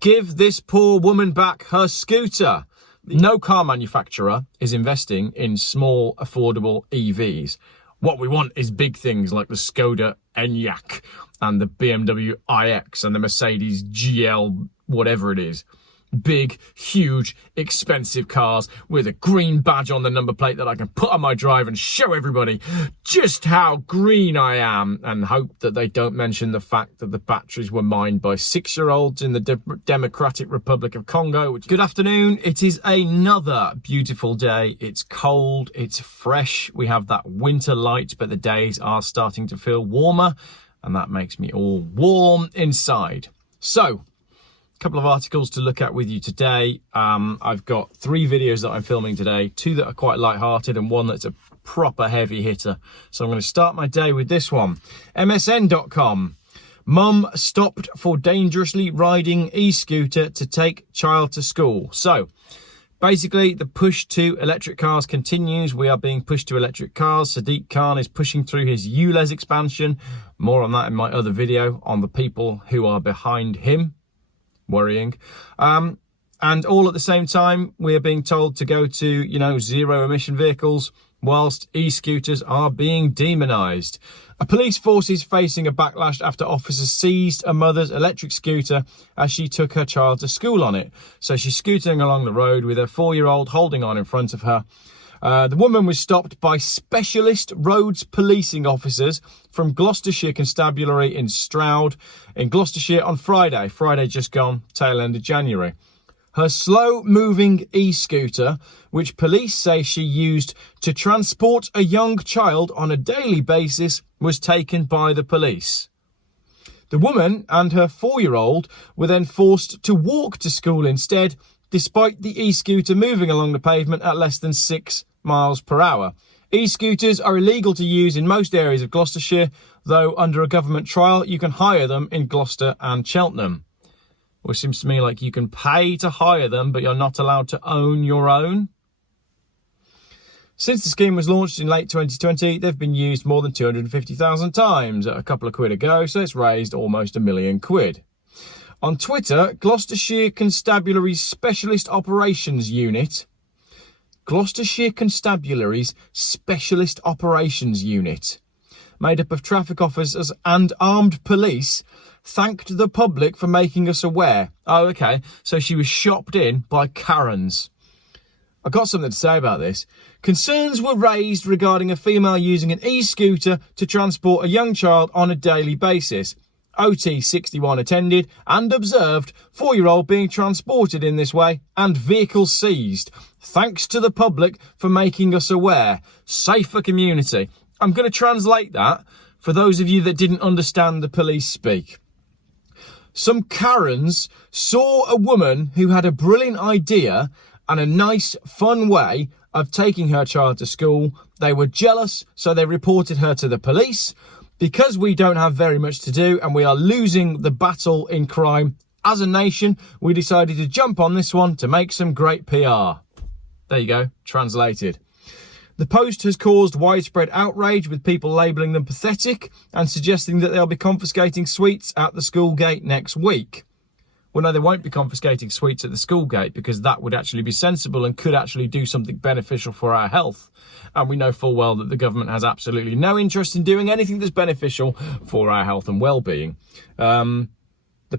Give this poor woman back her scooter. No car manufacturer is investing in small, affordable EVs. What we want is big things like the Skoda Enyaq and the BMW iX and the Mercedes GL, whatever it is. Big, huge, expensive cars with a green badge on the number plate that I can put on my drive and show everybody just how green I am, and hope that they don't mention the fact that the batteries were mined by 6-year-olds in the Democratic Republic of Congo. Good afternoon. It is another beautiful day. It's cold, it's fresh. We have that winter light, but the days are starting to feel warmer, and that makes me all warm inside. So, couple of articles to look at with you today. I've got 3 videos that I'm filming today, 2 that are quite light-hearted and 1 that's a proper heavy hitter. So I'm going to start my day with this one. MSN.com. Mum stopped for dangerously riding e-scooter to take child to school. So basically the push to electric cars continues. We are being pushed to electric cars. Sadiq Khan is pushing through his ULEZ expansion. More on that in my other video on the people who are behind him. Worrying. And all at the same time, we are being told to go to, zero emission vehicles, whilst e-scooters are being demonised. A police force is facing a backlash after officers seized a mother's electric scooter as she took her child to school on it. So she's scooting along the road with her 4-year-old holding on in front of her. The woman was stopped by specialist roads policing officers from Gloucestershire Constabulary in Stroud in Gloucestershire on Friday just gone, tail end of January. Her slow-moving e-scooter, which police say she used to transport a young child on a daily basis, was taken by the police. The woman and her 4-year-old were then forced to walk to school instead, despite the e-scooter moving along the pavement at less than 6 miles per hour. E-scooters are illegal to use in most areas of Gloucestershire, though under a government trial you can hire them in Gloucester and Cheltenham. Which seems to me like you can pay to hire them, but you're not allowed to own your own. Since the scheme was launched in late 2020, they've been used more than 250,000 times at a couple of quid a go, so it's raised almost £1 million. On Twitter, Gloucestershire Constabulary's Specialist Operations Unit, Gloucestershire Constabulary's Specialist Operations Unit, made up of traffic officers and armed police, thanked the public for making us aware. Oh, okay, so she was shopped in by Karens. I've got something to say about this. Concerns were raised regarding a female using an e-scooter to transport a young child on a daily basis. OT61 attended and observed 4-year-old being transported in this way and vehicle seized. Thanks to the public for making us aware. Safer community. I'm going to translate that for those of you that didn't understand the police speak. Some Karens saw a woman who had a brilliant idea and a nice, fun way of taking her child to school. They were jealous, so they reported her to the police. Because we don't have very much to do and we are losing the battle in crime as a nation, we decided to jump on this one to make some great PR. There you go, translated. The post has caused widespread outrage, with people labelling them pathetic and suggesting that they'll be confiscating sweets at the school gate next week. Well, no, they won't be confiscating sweets at the school gate, because that would actually be sensible and could actually do something beneficial for our health. And we know full well that the government has absolutely no interest in doing anything that's beneficial for our health and well-being. The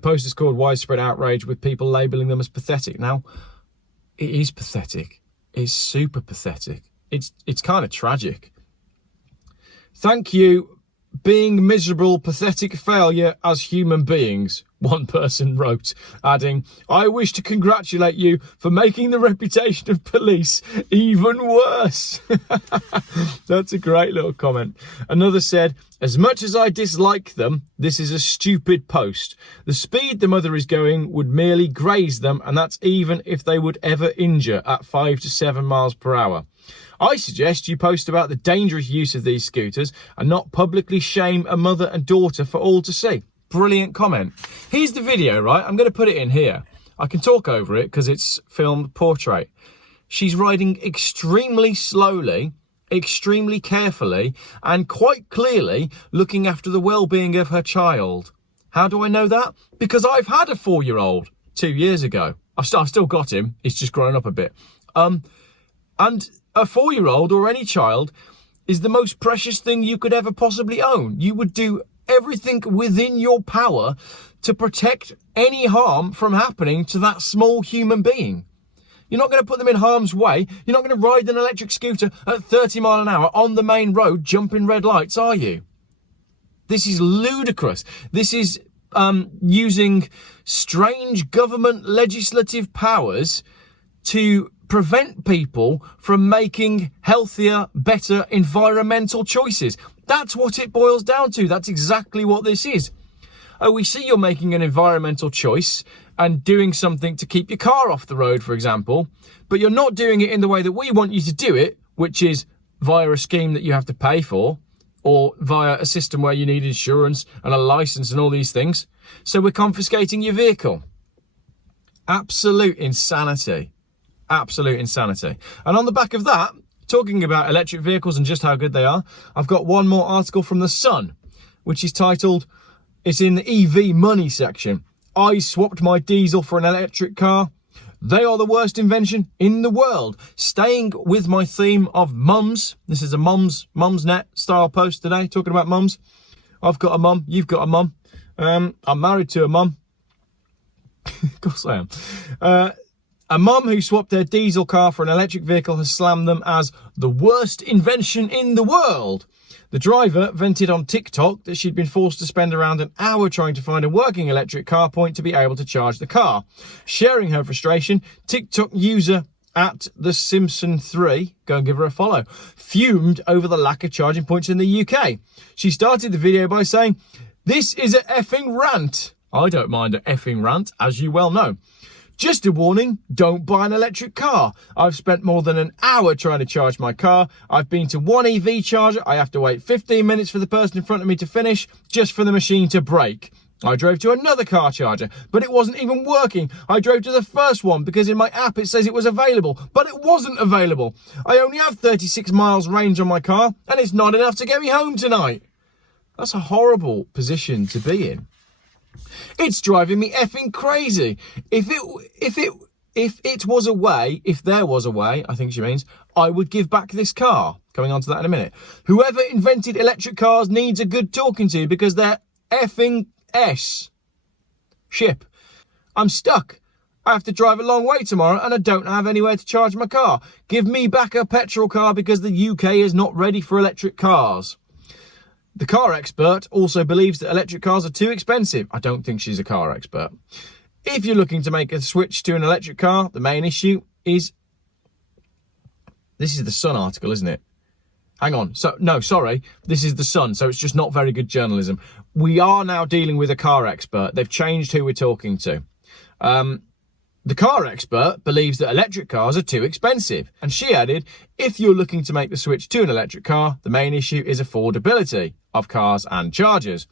post has caused widespread outrage, with people labelling them as pathetic. Now, it is pathetic. It's super pathetic. It's kind of tragic. Thank you, being miserable, pathetic failure as human beings, one person wrote, adding, I wish to congratulate you for making the reputation of police even worse. That's a great little comment. Another said, as much as I dislike them, this is a stupid post. The speed the mother is going would merely graze them, and that's even if they would ever injure at 5 to 7 miles per hour. I suggest you post about the dangerous use of these scooters and not publicly shame a mother and daughter for all to see. Brilliant comment. Here's the video, right? I'm going to put it in here. I can talk over it because it's filmed portrait. She's riding extremely slowly, extremely carefully, and quite clearly looking after the well-being of her child. How do I know that? Because I've had a 4-year-old. 2 years ago. I've still got him. He's just grown up a bit. And a 4-year-old or any child is the most precious thing you could ever possibly own. You would do everything within your power to protect any harm from happening to that small human being. You're not going to put them in harm's way. You're not going to ride an electric scooter at 30 miles an hour on the main road, jumping red lights, are you? This is ludicrous. This is using strange government legislative powers to prevent people from making healthier, better environmental choices. That's what it boils down to. That's exactly what this is. Oh, we see you're making an environmental choice and doing something to keep your car off the road, for example, but you're not doing it in the way that we want you to do it, which is via a scheme that you have to pay for, or via a system where you need insurance and a license and all these things. So we're confiscating your vehicle. Absolute insanity. Absolute insanity. And on the back of that, talking about electric vehicles and just how good they are, I've got one more article from The Sun, which is titled, it's in the EV money section. I swapped my diesel for an electric car. They are the worst invention in the world. Staying with my theme of mums. This is a mum's net style post today, talking about mums. I've got a mum. You've got a mum. I'm married to a mum. Of course I am. A mum who swapped their diesel car for an electric vehicle has slammed them as the worst invention in the world. The driver vented on TikTok that she'd been forced to spend around an hour trying to find a working electric car point to be able to charge the car. Sharing her frustration, TikTok user at the Simpson3, go and give her a follow, fumed over the lack of charging points in the UK. She started the video by saying, "This is a effing rant." I don't mind an effing rant, as you well know. Just a warning, don't buy an electric car. I've spent more than an hour trying to charge my car. I've been to one EV charger. I have to wait 15 minutes for the person in front of me to finish, just for the machine to break. I drove to another car charger, but it wasn't even working. I drove to the first one because in my app it says it was available, but it wasn't available. I only have 36 miles range on my car, and it's not enough to get me home tonight. That's a horrible position to be in. It's driving me effing crazy. If there was a way, I think she means, I would give back this car. Coming on to that in a minute. Whoever invented electric cars needs a good talking to because they're effing ship. I'm stuck. I have to drive a long way tomorrow and I don't have anywhere to charge my car. Give me back a petrol car because the UK is not ready for electric cars. The car expert also believes that electric cars are too expensive. I don't think she's a car expert. If you're looking to make a switch to an electric car, the main issue is... This is the Sun article, isn't it? Hang on. This is the Sun, so it's just not very good journalism. We are now dealing with a car expert. They've changed who we're talking to. The car expert believes that electric cars are too expensive. And she added, if you're looking to make the switch to an electric car, the main issue is affordability of cars and chargers.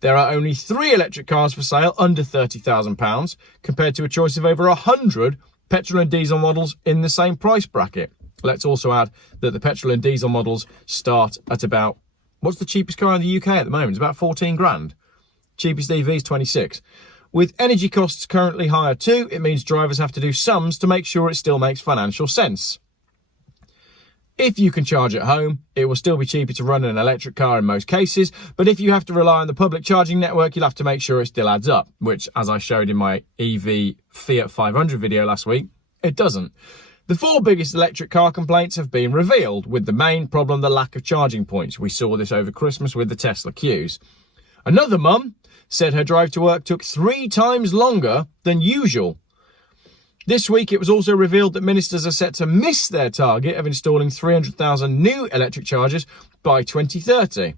There are only 3 electric cars for sale under £30,000 compared to a choice of over 100 petrol and diesel models in the same price bracket. Let's also add that the petrol and diesel models start at about, what's the cheapest car in the UK at the moment? It's about 14 grand. Cheapest EV is 26. With energy costs currently higher too, it means drivers have to do sums to make sure it still makes financial sense. If you can charge at home, it will still be cheaper to run an electric car in most cases, but if you have to rely on the public charging network, you'll have to make sure it still adds up, which, as I showed in my EV Fiat 500 video last week, it doesn't. The 4 biggest electric car complaints have been revealed, with the main problem the lack of charging points. We saw this over Christmas with the Tesla queues. Another mum said her drive to work took 3 times longer than usual. This week, it was also revealed that ministers are set to miss their target of installing 300,000 new electric chargers by 2030.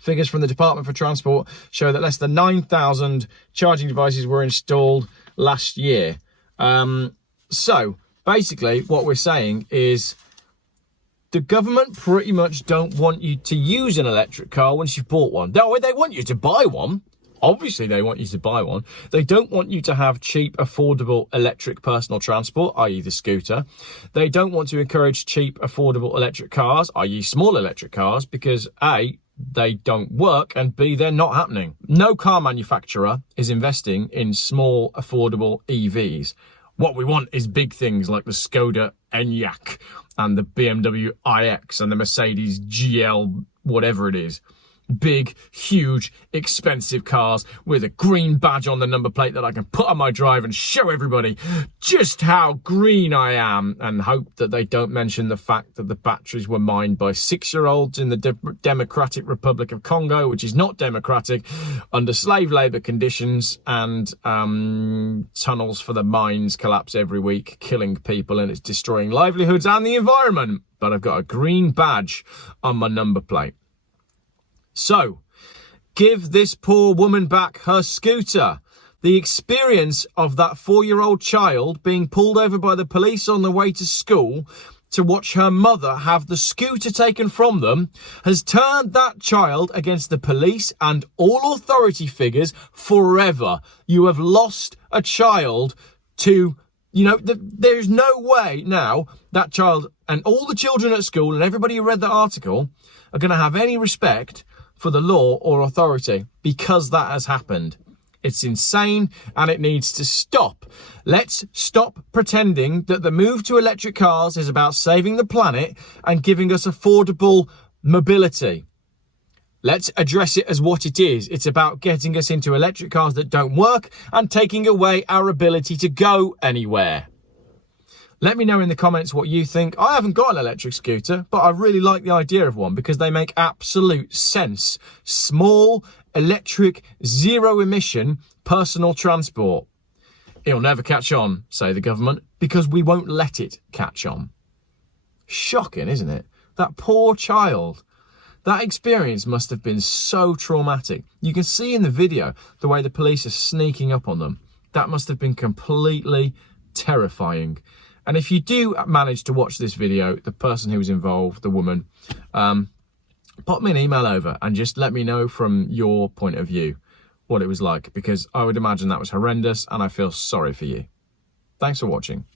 Figures from the Department for Transport show that less than 9,000 charging devices were installed last year. So, basically, what we're saying is the government pretty much don't want you to use an electric car once you've bought one. They want you to buy one. Obviously, they want you to buy one. They don't want you to have cheap, affordable electric personal transport, i.e. the scooter. They don't want to encourage cheap, affordable electric cars, i.e. small electric cars, because A, they don't work, and B, they're not happening. No car manufacturer is investing in small, affordable EVs. What we want is big things like the Skoda Enyaq and the BMW iX and the Mercedes GL, whatever it is. Big, huge, expensive cars with a green badge on the number plate that I can put on my drive and show everybody just how green I am, and hope that they don't mention the fact that the batteries were mined by 6-year-olds in the Democratic Republic of Congo, which is not democratic, under slave labour conditions, and tunnels for the mines collapse every week, killing people, and it's destroying livelihoods and the environment. But I've got a green badge on my number plate. So, give this poor woman back her scooter. The experience of that 4-year-old child being pulled over by the police on the way to school to watch her mother have the scooter taken from them has turned that child against the police and all authority figures forever. You have lost a child to, there's no way now that child and all the children at school and everybody who read that article are going to have any respect for the law or authority, because that has happened. It's insane and it needs to stop. Let's stop pretending that the move to electric cars is about saving the planet and giving us affordable mobility. Let's address it as what it is. It's about getting us into electric cars that don't work and taking away our ability to go anywhere. Let me know in the comments what you think. I haven't got an electric scooter, but I really like the idea of one because they make absolute sense. Small, electric, zero emission personal transport. It'll never catch on, say the government, because we won't let it catch on. Shocking, isn't it? That poor child. That experience must have been so traumatic. You can see in the video the way the police are sneaking up on them. That must have been completely terrifying. And if you do manage to watch this video, the person who was involved, the woman, pop me an email over and just let me know from your point of view what it was like, because I would imagine that was horrendous and I feel sorry for you. Thanks for watching.